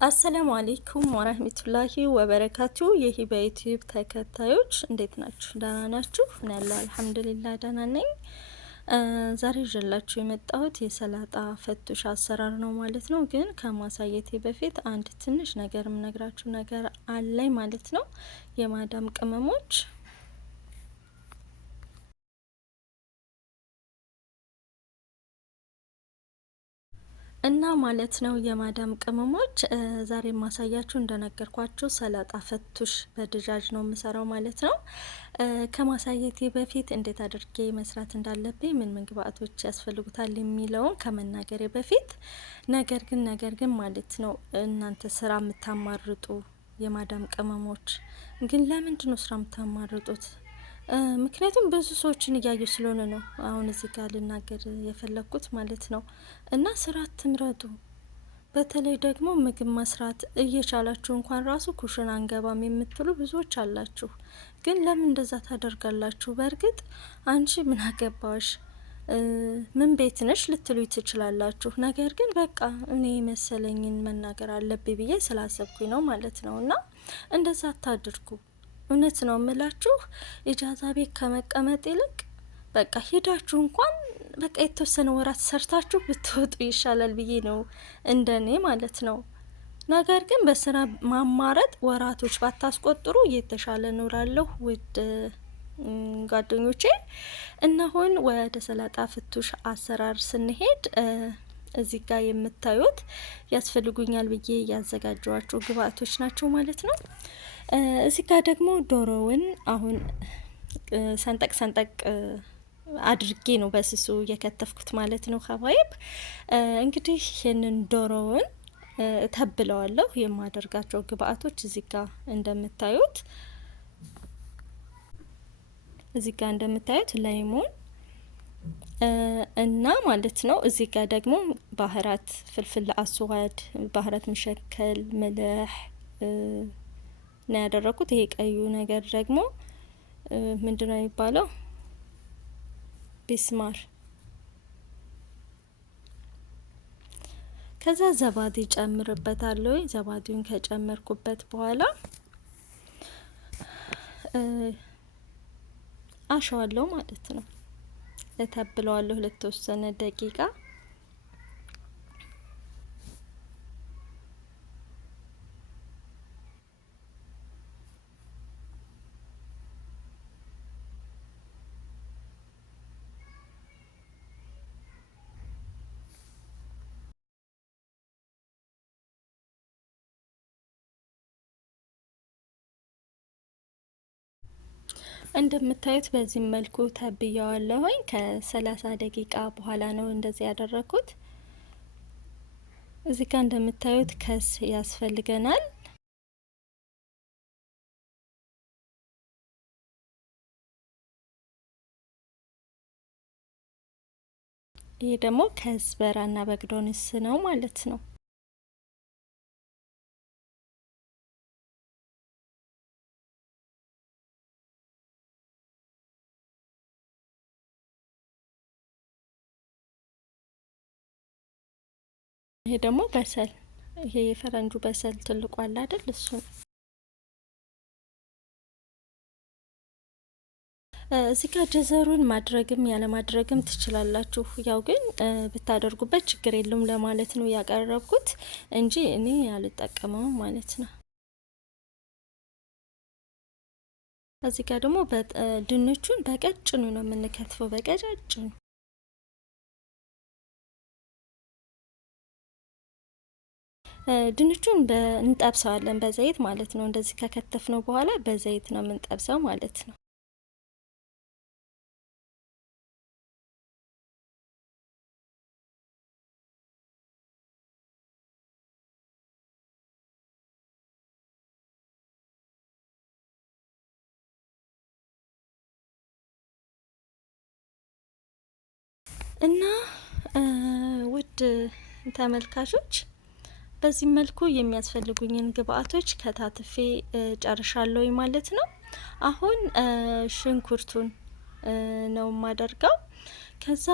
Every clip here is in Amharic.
አሰላሙ አሌይኩም ወረህመቱላሂ ወበረካቱ። የሂባ ዩቲዩብ ተከታዮች እንዴት ናችሁ? ደህና ናችሁ? እኔ ያለው አልሐምዱሊላህ ደህና ነኝ። ዛሬ ይዤላችሁ የመጣሁት የሰላጣ ፈቱሽ አሰራር ነው ማለት ነው። ግን ከማሳየቴ በፊት አንድ ትንሽ ነገር የምነግራችሁ ነገር አለኝ ማለት ነው። የማዳም ቅመሞች እና ማለት ነው የማዳም ቅመሞች ዛሬ ማሳያችሁ እንደነገርኳችሁ ሰላጣ ፈቱሽ በድጃጅ ነው የምሰራው ማለት ነው። ከማሳየቴ በፊት እንዴት አድርጌ መስራት እንዳለብኝ ምን ግብአቶች ያስፈልጉታል የሚለውን ከመናገሬ በፊት ነገር ግን ማለት ነው እናንተ ስራ የምታማርጡ የማዳም ቅመሞች ግን ለምንድን ነው ስራ የምታማርጡት? ምክንያቱም ብዙ ሰዎችን እያዩ ስለሆነ ነው አሁን እዚህ ጋር ልናገር የፈለኩት ማለት ነው። እና ስራ አትምረጡ። በተለይ ደግሞ ምግብ መስራት እየቻላችሁ እንኳን ራሱ ኩሽን አንገባም የምትሉ ብዙዎች አላችሁ። ግን ለምን እንደዛ ታደርጋላችሁ? በእርግጥ አንቺ ምን አገባሽ ምን ቤት ነሽ ልትሉ ትችላላችሁ። ነገር ግን በቃ እኔ መሰለኝን መናገር አለብኝ ብዬ ስላሰብኩኝ ነው ማለት ነው። እና እንደዛ አታድርጉ። እውነት ነው የምላችሁ። ኢጃዛ ቤት ከመቀመጥ ይልቅ በቃ ሄዳችሁ እንኳን በቃ የተወሰነ ወራት ሰርታችሁ ብትወጡ ይሻላል ብዬ ነው እንደኔ ማለት ነው። ነገር ግን በስራ ማማረጥ ወራቶች ባታስቆጥሩ እየተሻለ ኖራለሁ ውድ ጓደኞቼ። እና አሁን ወደ ሰላጣ ፍቱሽ አሰራር ስንሄድ እዚህ ጋር የምታዩት ያስፈልጉኛል ብዬ ያዘጋጀዋቸው ግብአቶች ናቸው ማለት ነው። እዚህ ጋር ደግሞ ዶሮውን አሁን ሰንጠቅ አድርጌ ነው በስሱ የከተፍኩት ማለት ነው። ሀባይብ እንግዲህ ይህንን ዶሮውን ተብለዋለሁ። የማደርጋቸው ግብአቶች እዚህ ጋር እንደምታዩት ላይሞን እና ማለት ነው። እዚህ ጋር ደግሞ ባህራት ፍልፍል አስዋድ፣ ባህራት መሸከል፣ ምልህ ነው ያደረኩት። ይሄ ቀዩ ነገር ደግሞ ምንድነው የሚባለው? ቢስማር። ከዛ ዘባዲ ጨምርበታለሁ። ዘባዲውን ከጨመርኩበት በኋላ አሸዋለሁ ማለት ነው። እተብለዋለሁ ለተወሰነ ደቂቃ። እንደምታዩት በዚህ መልኩ ተብያዋለሁኝ። ከ30 ደቂቃ በኋላ ነው እንደዚህ ያደረኩት። እዚህ ጋር እንደምታዩት ከስ ያስፈልገናል። ይሄ ደግሞ ከዝበራና በግዶንስ ነው ማለት ነው። ይሄ ደግሞ በሰል፣ ይሄ የፈረንጁ በሰል ትልቁ አለ አይደል? እሱ እዚህ ጋር ጀዘሩን ማድረግም ያለ ማድረግም ትችላላችሁ። ያው ግን ብታደርጉበት ችግር የለም ለማለት ነው ያቀረብኩት እንጂ እኔ አልጠቀመውም ማለት ነው። እዚህ ጋር ደግሞ ድንቹን በቀጭኑ ነው የምንከትፈው፣ በቀጫጭኑ። ድንቹን እንጠብሰዋለን በዘይት ማለት ነው። እንደዚህ ከከተፍነው በኋላ በዘይት ነው የምንጠብሰው ማለት ነው። እና ውድ ተመልካቾች በዚህ መልኩ የሚያስፈልጉኝን ግብአቶች ከታትፌ ጨርሻለሁ ማለት ነው። አሁን ሽንኩርቱን ነው የማደርገው። ከዛ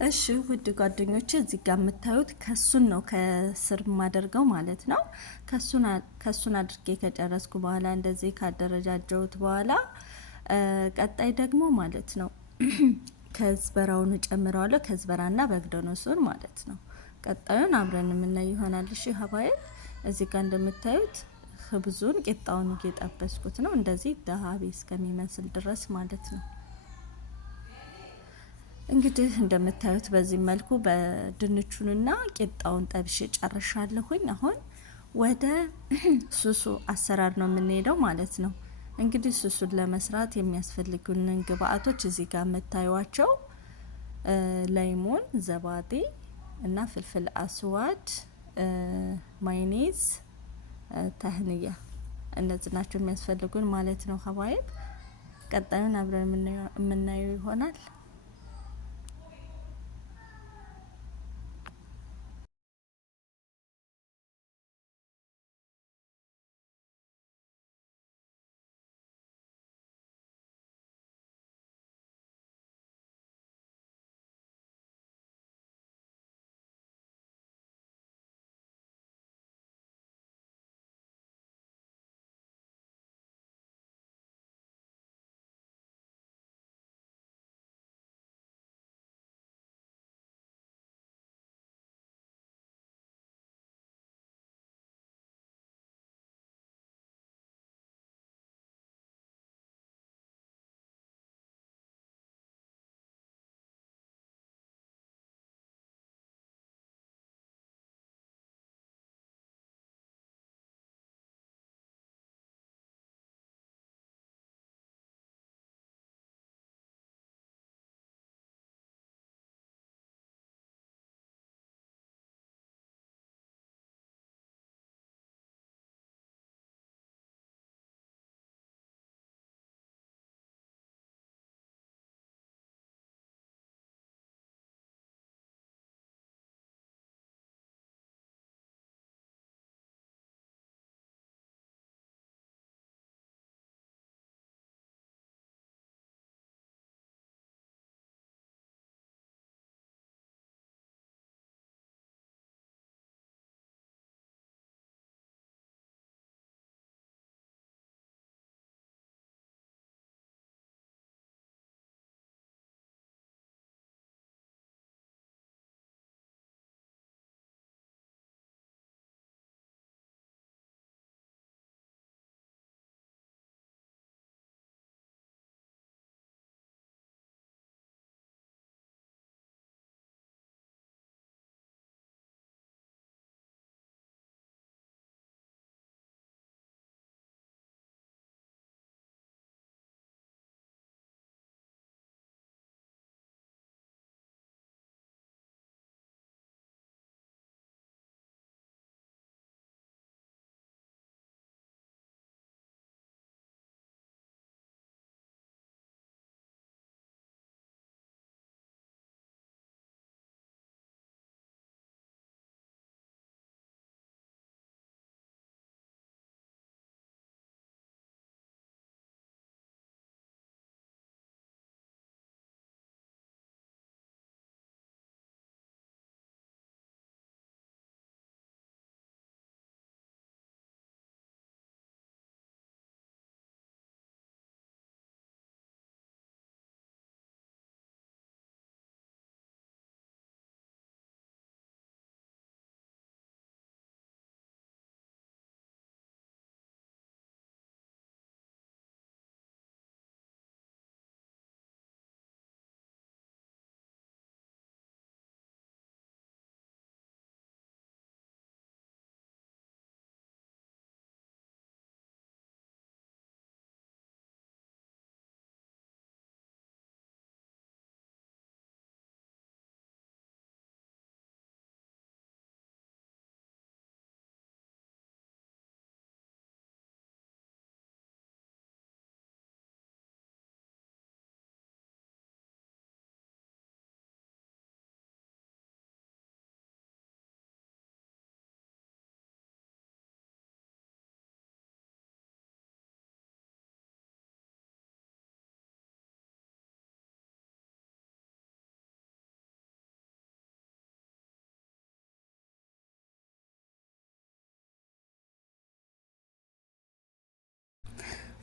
እሺ ውድ ጓደኞቼ እዚህ ጋር የምታዩት ከሱን ነው ከስር የማደርገው ማለት ነው። ከሱን አድርጌ ከጨረስኩ በኋላ እንደዚህ ካደረጃጀሁት በኋላ ቀጣይ ደግሞ ማለት ነው ከዝበራውን እጨምረዋለሁ። ከዝበራና በግዶኖሱን ማለት ነው። ቀጣዩን አብረን የምናይ ይሆናል። እሺ ሀባዬ እዚህ ጋር እንደምታዩት ብዙን ቂጣውን እየጠበስኩት ነው እንደዚህ ዳሃቢ እስከሚመስል ድረስ ማለት ነው። እንግዲህ እንደምታዩት በዚህ መልኩ በድንቹንና ቂጣውን ጠብሼ ጨርሻለሁኝ። አሁን ወደ ሱሱ አሰራር ነው የምንሄደው ማለት ነው። እንግዲህ ሱሱን ለመስራት የሚያስፈልጉንን ግብአቶች እዚህ ጋር የምታዩዋቸው ላይሞን፣ ዘባዴ እና ፍልፍል አስዋድ፣ ማይኔዝ፣ ተህንያ እነዚህ ናቸው የሚያስፈልጉን ማለት ነው። ሀባይብ ቀጣዩን አብረን የምናየው ይሆናል።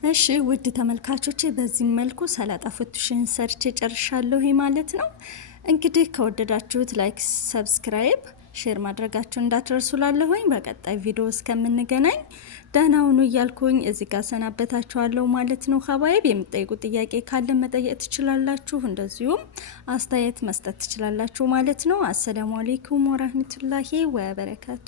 እሺ ውድ ተመልካቾቼ በዚህ መልኩ ሰላጣ ፍቱሽን ሰርቼ ጨርሻለሁ ማለት ነው። እንግዲህ ከወደዳችሁት ላይክ፣ ሰብስክራይብ፣ ሼር ማድረጋችሁ እንዳትረሱላለሁኝ። በቀጣይ ቪዲዮ እስከምንገናኝ ደህና ሁኑ እያልኩኝ እዚህ ጋር ሰናበታችኋለሁ ማለት ነው። ሀባይብ የምትጠይቁት ጥያቄ ካለ መጠየቅ ትችላላችሁ፣ እንደዚሁም አስተያየት መስጠት ትችላላችሁ ማለት ነው። አሰላሙ አለይኩም ወራህመቱላሂ ወበረካቱ።